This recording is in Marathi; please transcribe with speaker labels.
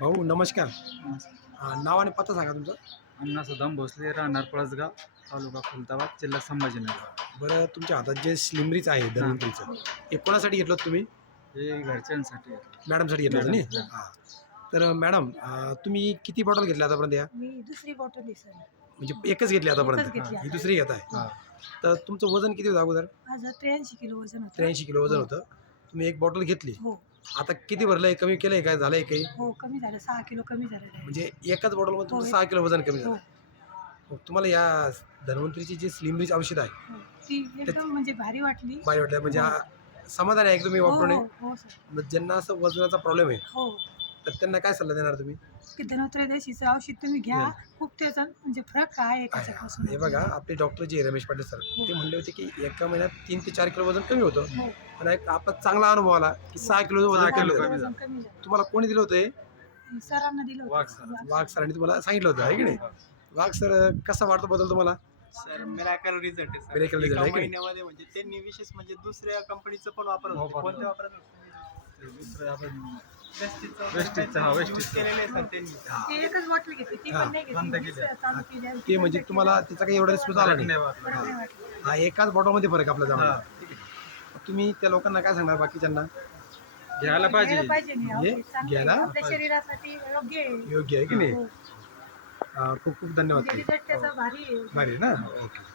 Speaker 1: भाऊ नमस्कार. नाव आणि पत्ता सांगा तुमचं.
Speaker 2: अण्णा सदाम भोसले, राहणार पळसगाव, तालुका खुलताबाद, जिल्हा संभाजीनगर.
Speaker 1: बरं, तुमच्या हातात जे स्लिमरीच आहे धन्वंतरीचं, हे कोणासाठी घेतलं होतं तुम्ही?
Speaker 2: हे घरच्यांसाठी.
Speaker 1: मॅडमसाठी घेतलं होतं
Speaker 2: मॅडम,
Speaker 1: नाही? हां. तर मॅडम, तुम्ही किती बॉटल घेतल्या आतापर्यंत या?
Speaker 3: मी दुसरी बॉटल आहे सर.
Speaker 1: म्हणजे एकच घेतली आतापर्यंत?
Speaker 3: एकच घेतली
Speaker 1: ही
Speaker 3: आता.
Speaker 1: दुसरी घेत आहे.
Speaker 2: हां.
Speaker 1: तर तुमचं वजन किती होतं अगोदर?
Speaker 3: माझं 83 किलो वजन होतं.
Speaker 1: 83 किलो वजन होतं. तुम्ही एक बॉटल घेतली.
Speaker 3: हो
Speaker 1: आता किती भरलंय, कमी केलंय काय, झालंय काही?
Speaker 3: हो कमी झालं, 6 किलो कमी झालेलं आहे.
Speaker 1: म्हणजे एकाच बॉटलमध्ये तुमचं
Speaker 3: हो,
Speaker 1: 6 किलो वजन कमी
Speaker 3: हो
Speaker 1: झालं. मग तुम्हाला या धन्वंतरीची जी स्लिमरीच औषध आहे,
Speaker 3: हो ती एकदम म्हणजे भारी वाटली.
Speaker 1: बरं वाटलं म्हणजे हा समाधान आहे एकदम मी
Speaker 3: हो
Speaker 1: वापरून?
Speaker 3: हो हो सर.
Speaker 1: मग ज्यांना असं वजनाचा प्रॉब्लेम आहे
Speaker 3: हो
Speaker 1: तर त्यांना काय सल्ला देणार तुम्ही?
Speaker 3: की धनोत्रयोदशीचं औषध तुम्ही घ्या. खूप त्याचा म्हणजे फरक आहे त्याच्यापासून.
Speaker 1: हे बघा, आपले डॉक्टर जे रमेश पाटील सर, ते म्हणले होते की एका महिन्यात 3 ते 4 किलो वजन कमी होतं.
Speaker 3: हो
Speaker 1: पण एक आपला चांगला अनुभव आला की 6 किलो वजन
Speaker 2: 6
Speaker 1: कमी
Speaker 2: किलो
Speaker 1: झालं.
Speaker 2: कमी
Speaker 3: वजन कमी झालं.
Speaker 1: तुम्हाला कोणी दिलं होतं हे?
Speaker 3: सरांना दिलं
Speaker 2: वाघ
Speaker 3: होतं.
Speaker 2: सर.
Speaker 1: वाघ सरांनी तुम्हाला सांगितलं होतं आहे की नाही? वाघ सर, कसा वाटतो बदल तुम्हाला?
Speaker 4: सर मिराकल रिझल्ट आहे सर.
Speaker 1: Miracle result आहे
Speaker 4: एका
Speaker 1: की?
Speaker 4: महिन्यामध्ये म्हणजे त्यांनी विशेष म्हणजे दुसऱ्या कंपनीचं पण वापरत होते.
Speaker 2: वापरलं.
Speaker 4: कोणत्या वापरत होते?
Speaker 2: दुसरं आपण
Speaker 4: वेस्टीजचं
Speaker 2: वेस्टीजचं, हा,
Speaker 4: use
Speaker 2: वेस्टीजचं.
Speaker 4: केलेलं आहे सर त्यांनी.
Speaker 3: ते एकच बॉटल घेतली, ती
Speaker 1: हा,
Speaker 3: पण नाही
Speaker 2: बंद
Speaker 3: घेतली.
Speaker 2: केली.
Speaker 3: चालू केली आणि
Speaker 1: ते म्हणजे
Speaker 3: बंद
Speaker 1: तुम्हाला
Speaker 3: केली.
Speaker 1: त्याचा काही एवढा रिस्पॉन्स आला नाही.
Speaker 3: फरक नाही वाटला.
Speaker 1: हा, एकाच बॉटलमध्ये फरक आपला जाणार.
Speaker 2: हां.
Speaker 1: ठीक आहे. तुम्ही त्या लोकांना काय सांगणार बाकीच्यांना?
Speaker 2: घ्यायला पाहिजे.
Speaker 3: घ्यायला पाहिजे नाही,
Speaker 1: म्हणजे
Speaker 3: औषध चांगलं
Speaker 1: घ्यायला
Speaker 3: आहे. आपल्या शरीरासाठी योग्य आहे.
Speaker 1: योग्य आहे की नाही?
Speaker 3: हो.
Speaker 1: खूप खूप धन्यवाद.
Speaker 3: म्हणजे रिझल्ट त्याचा भारी आहे.
Speaker 1: भारी आहे ना? ओके.